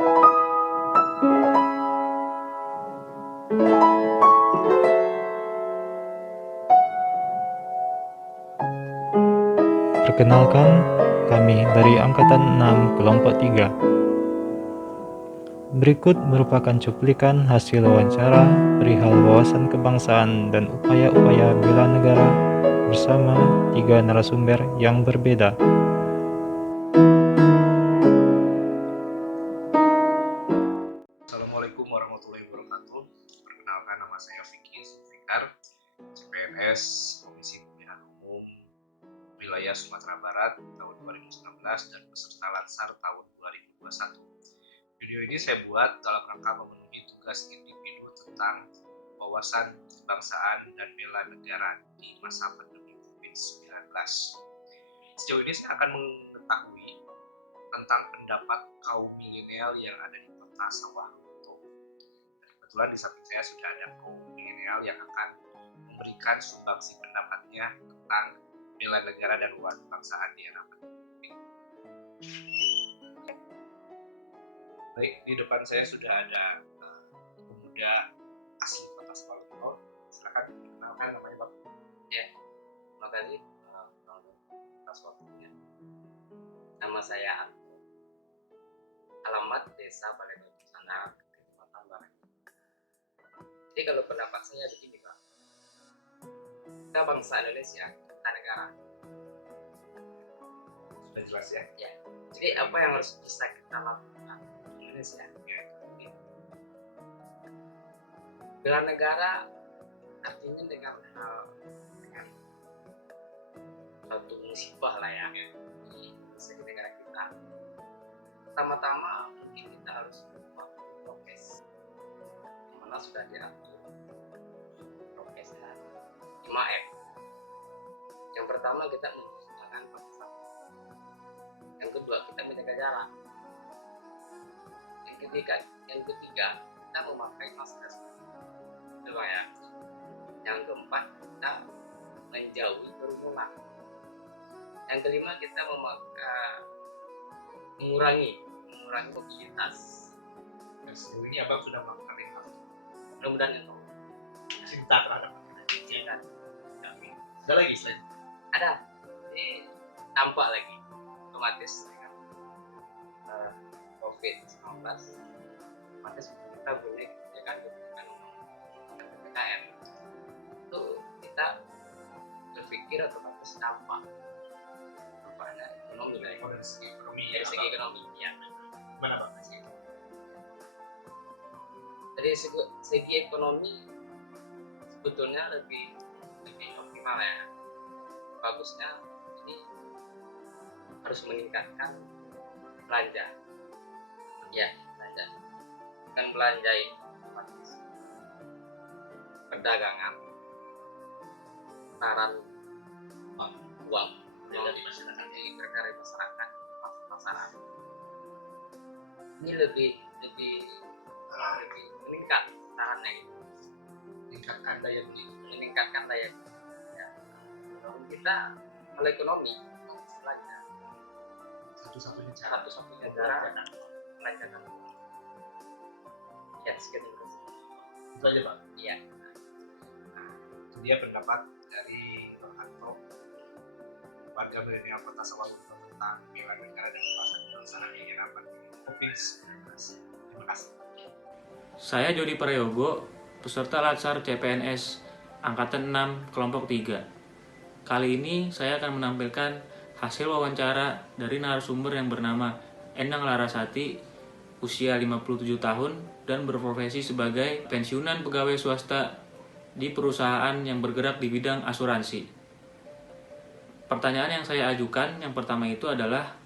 Perkenalkan, kami dari Angkatan 6 Kelompok 3. Berikut merupakan cuplikan hasil wawancara perihal wawasan kebangsaan dan upaya-upaya bela negara bersama 3 narasumber yang berbeda. Assalamualaikum warahmatullahi wabarakatuh. Perkenalkan, nama saya Vicky Zulfikar, CPNS Komisi Pemilihan Umum Wilayah Sumatera Barat tahun 2019 dan peserta Latsar tahun 2021. Video ini saya buat dalam rangka memenuhi tugas individu tentang wawasan kebangsaan dan bela negara di masa pandemi COVID-19. Sejauh ini saya akan mengetahui tentang pendapat kaum milenial yang ada di kota Sawalunto. Kebetulan di samping saya sudah ada kaum milenial yang akan memberikan sumbangsi pendapatnya tentang bela negara dan wawasan kebangsaan di era pandemi. Baik, di depan saya sudah ada pemuda asli kota Sawalunto. Silakan perkenalkan namanya Bapak. Ya, terima kasih atas waktunya. Nama saya Anto. Alamat Desa Balai Batu Sana, Kecamatan Barat. Jadi kalau pendapat saya begini, Pak. Kita bangsa Indonesia, kita negara. Sudah jelas ya? Ya. Jadi apa yang harus bisa kita lakukan di Indonesia? Ya, bela negara artinya dengan satu musibah lah ya di negara kita. Pertama-tama mungkin kita harus membuat prokes yang mana sudah diatur prokesnya 5M. Yang pertama kita mencuci tangan pakai sabun. Yang kedua kita menjaga jarak. Yang ketiga kita memakai masker. Itu ya. Yang keempat kita menjauhi kerumunan. Yang kelima kita mengurangi mobilitas. Dan sejauh ini Abang sudah melakukan hal Mudah-mudahan itu cinta terhadap cinta. Ada lagi selain Ada. Ini tampak lagi otomatis dengan COVID-19 otomatis kita boleh kebijakan PPKM itu kita berpikir otomatis dampak kepada ekonomi lah ya. dari segi ekonomi Dari segi ekonomi ya. Gimana Bang? Dari segi ekonomi sebetulnya lebih optimal ya. Bagusnya ini harus meningkatkan belanja. Ya, belanja. Bukan belanja ini perdagangan, taran uang dari masyarakat, jadi dari masyarakat pasaran. Ini lebih meningkat tarannya gitu. Meningkatkan daya beli. Meningkatkan daya beli. Ya. Kita kalau ekonomi belanja satu-satunya cara belanja kan. Ya segitu. Itu aja Pak. Iya. Itu dia pendapat dari Bang Anto, warga milenial kota Sawalunto tentang bela negara dan wawasan kebangsaan di era pandemi COVID-19. Terima kasih. Saya Jody Prayogo, peserta Latsar CPNS Angkatan 6 Kelompok 3. Kali ini saya akan menampilkan hasil wawancara dari narasumber yang bernama Endang Larasati, usia 57 tahun dan berprofesi sebagai pensiunan pegawai swasta di perusahaan yang bergerak di bidang asuransi. Pertanyaan yang saya ajukan yang pertama itu adalah,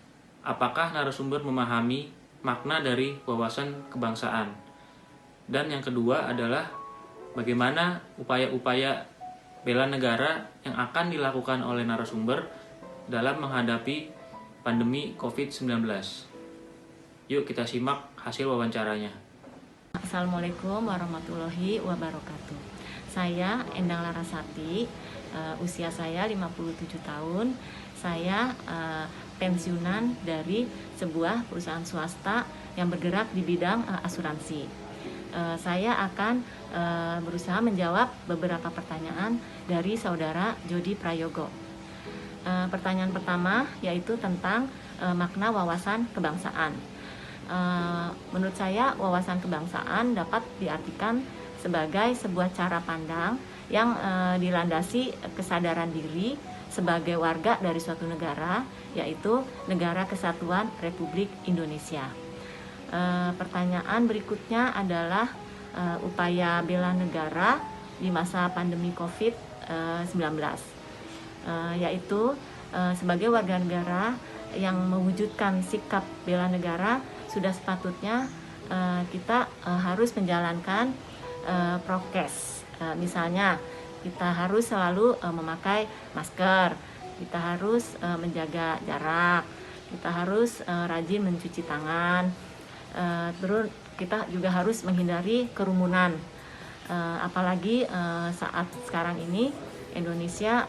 apakah narasumber memahami makna dari wawasan kebangsaan? Dan yang kedua adalah, bagaimana upaya-upaya bela negara yang akan dilakukan oleh narasumber dalam menghadapi pandemi COVID-19. Yuk kita simak hasil wawancaranya. Assalamualaikum warahmatullahi wabarakatuh. Saya Endang Larasati, usia saya 57 tahun. Saya pensiunan dari sebuah perusahaan swasta yang bergerak di bidang asuransi. Saya akan berusaha menjawab beberapa pertanyaan dari saudara Jody Prayogo. Pertanyaan pertama yaitu tentang makna wawasan kebangsaan. Menurut saya, wawasan kebangsaan dapat diartikan sebagai sebuah cara pandang yang dilandasi kesadaran diri sebagai warga dari suatu negara, yaitu Negara Kesatuan Republik Indonesia. Pertanyaan berikutnya adalah upaya bela negara di masa pandemi COVID-19, yaitu sebagai warga negara yang mewujudkan sikap bela negara, sudah sepatutnya kita harus menjalankan prokes. Misalnya kita harus selalu memakai masker, kita harus menjaga jarak, kita harus rajin mencuci tangan, terus kita juga harus menghindari kerumunan. Apalagi saat sekarang ini Indonesia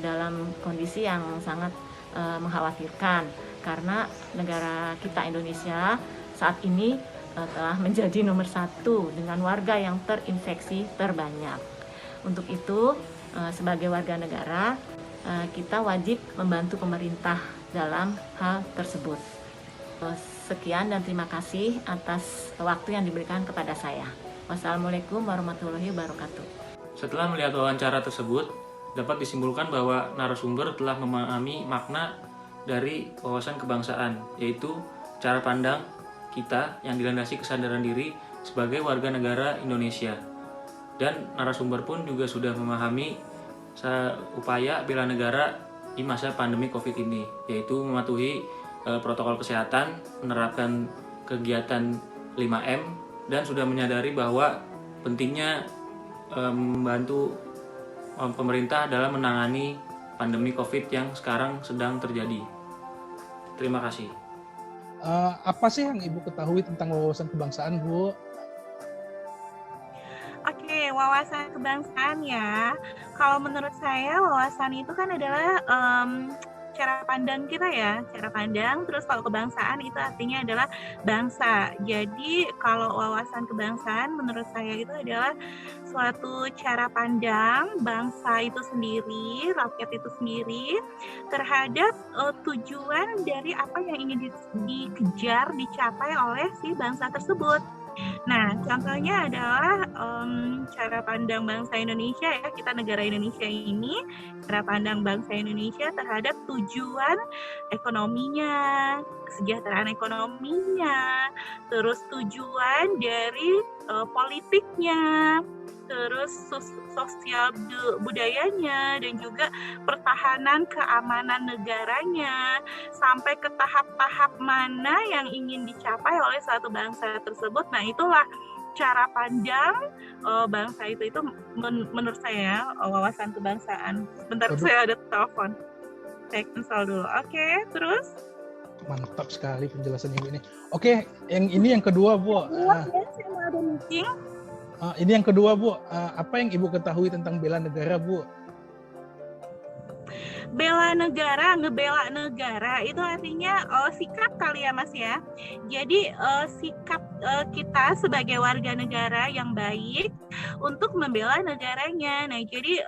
dalam kondisi yang sangat mengkhawatirkan, karena negara kita Indonesia saat ini telah menjadi nomor 1 dengan warga yang terinfeksi terbanyak. Untuk itu, sebagai warga negara, kita wajib membantu pemerintah dalam hal tersebut. Sekian dan terima kasih atas waktu yang diberikan kepada saya. Wassalamualaikum warahmatullahi wabarakatuh. Setelah melihat wawancara tersebut, dapat disimpulkan bahwa narasumber telah memahami makna dari wawasan kebangsaan, yaitu cara pandang kita yang dilandasi kesadaran diri sebagai warga negara Indonesia. Dan narasumber pun juga sudah memahami upaya bela negara di masa pandemi COVID ini, yaitu mematuhi protokol kesehatan, menerapkan kegiatan 5M, dan sudah menyadari bahwa pentingnya membantu pemerintah dalam menangani pandemi COVID yang sekarang sedang terjadi. Terima kasih. Apa sih yang Ibu ketahui tentang wawasan kebangsaan, Bu? Oke, wawasan kebangsaan ya. Kalau menurut saya wawasan itu kan adalah cara pandang kita ya, cara pandang. Terus kalau kebangsaan itu artinya adalah bangsa. Jadi kalau wawasan kebangsaan menurut saya itu adalah suatu cara pandang bangsa itu sendiri, rakyat itu sendiri terhadap tujuan dari apa yang ingin dikejar, dicapai oleh si bangsa tersebut. Nah, contohnya adalah cara pandang bangsa Indonesia ya, kita negara Indonesia ini, cara pandang bangsa Indonesia terhadap tujuan ekonominya, kesejahteraan ekonominya, terus tujuan dari politiknya, terus sosial budayanya, dan juga pertahanan keamanan negaranya, sampai ke tahap-tahap mana yang ingin dicapai oleh suatu bangsa tersebut. Nah, itulah cara pandang bangsa itu menurut saya wawasan kebangsaan. Bentar, saya ada telepon. Saya cancel dulu. Oke, terus? Mantap sekali penjelasan Ibu ini. Oke, yang kedua, Bu. Saya mau ada meeting. Ini yang kedua, Bu. Apa yang Ibu ketahui tentang bela negara, Bu? Bela negara, ngebela negara itu artinya sikap kali ya Mas ya. Jadi sikap kita sebagai warga negara yang baik untuk membela negaranya. Nah, jadi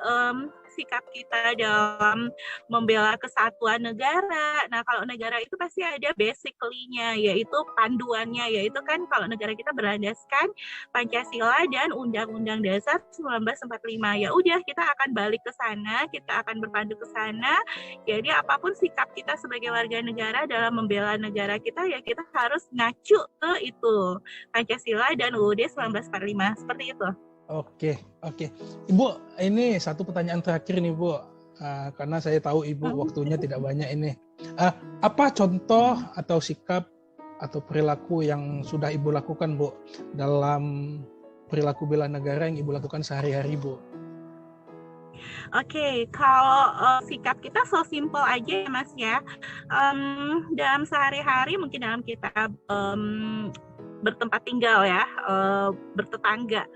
sikap kita dalam membela kesatuan negara. Nah, kalau negara itu pasti ada basically-nya, yaitu panduannya, yaitu kan kalau negara kita berlandaskan Pancasila dan Undang-Undang Dasar 1945. Ya udah, kita akan balik ke sana, kita akan berpandu ke sana. Jadi apapun sikap kita sebagai warga negara dalam membela negara kita, ya kita harus ngacu ke itu, Pancasila dan UUD 1945. Seperti itu. Oke. Ibu, ini satu pertanyaan terakhir nih, Bu. Karena saya tahu Ibu waktunya tidak banyak ini. Apa contoh atau sikap atau perilaku yang sudah Ibu lakukan, Bu, dalam perilaku bela negara yang Ibu lakukan sehari-hari, Bu? Oke, kalau sikap kita so simple aja ya Mas ya. Dalam sehari-hari mungkin dalam kita bertempat tinggal ya, bertetangga.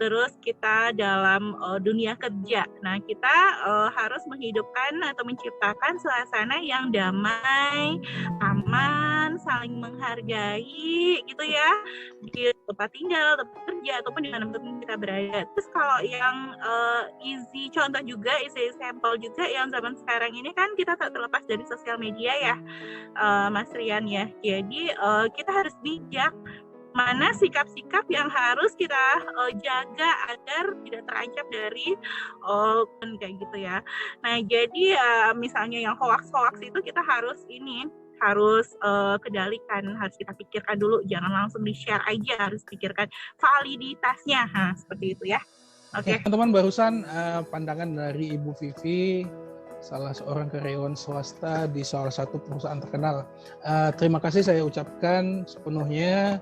terus kita dalam dunia kerja. Nah, kita harus menghidupkan atau menciptakan suasana yang damai, aman, saling menghargai gitu ya, di tempat tinggal, tempat kerja, ataupun di mana pun kita berada. Terus kalau yang easy contoh juga, easy example juga yang zaman sekarang ini kan kita tak terlepas dari sosial media ya, Mas Rian ya. Jadi kita harus bijak mana sikap-sikap yang harus kita jaga agar tidak terancam dari kayak gitu ya. Nah, jadi misalnya yang hoax-hoax itu kita harus kendalikan, harus kita pikirkan dulu, jangan langsung di-share aja, harus pikirkan validitasnya. Nah, seperti itu ya. Oke. Teman-teman, barusan pandangan dari Ibu Vivi, salah seorang karyawan swasta di salah satu perusahaan terkenal. Terima kasih saya ucapkan sepenuhnya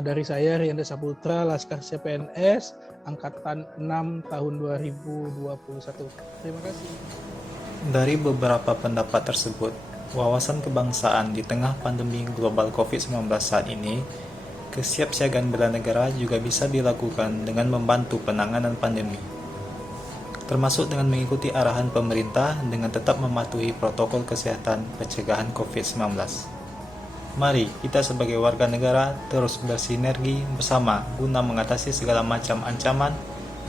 dari saya, Rianda Saputra, Laskar CPNS, Angkatan 6 tahun 2021. Terima kasih. Dari beberapa pendapat tersebut, wawasan kebangsaan di tengah pandemi global COVID-19 saat ini, kesiapsiagaan bela negara juga bisa dilakukan dengan membantu penanganan pandemi, termasuk dengan mengikuti arahan pemerintah dengan tetap mematuhi protokol kesehatan pencegahan COVID-19. Mari kita sebagai warga negara terus bersinergi bersama guna mengatasi segala macam ancaman,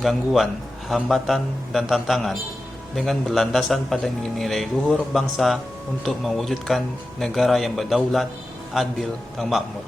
gangguan, hambatan, dan tantangan dengan berlandasan pada nilai luhur bangsa untuk mewujudkan negara yang berdaulat, adil, dan makmur.